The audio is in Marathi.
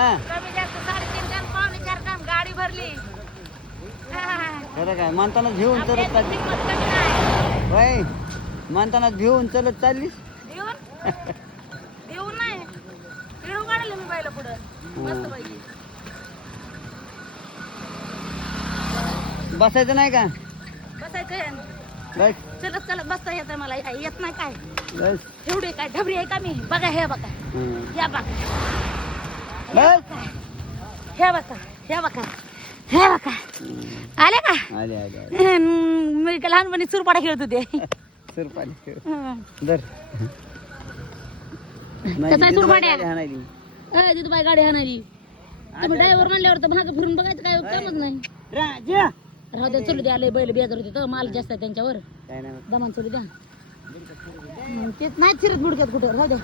हा कमी जास्त 3.5 टन पावणे 4 टन गाडी भरली. खरं काय म्हणताना भिवून आपल्या चलत चालली किंमत कमी नाही. वय म्हणताना भिवून चलत चाललीस देऊन देऊन नाही पिळून काढलं मी बायला पुढं मस्त पाहिजे. बसायचं नाही का बसायचं आहे. बस चलत चलत बसता येत मला येत नाही काय बस एवढे काय ढबरी आहे का मी बघा हे बघा या बघा बस हे बघा हे बघा हे बघा आले का आले आले आले मी लहानपणी सुरपाडा खेळत होते. सुरपाली हं. दर कसं आहे सुरपाड्या? हाणायली तिथं बाय गाडी हाणारी तुम्ही ड्रायव्हर म्हणल्यावर तर भाग फिरून बघायचं काय कामच नाही. राजा राहू द्या चलू द्या आले बैल बेजार होते तर माल जास्त आहे त्यांच्यावर काय नाही दमान चलू द्या तेच नाही फिरत बुडक्यात कुठं राहू द्या.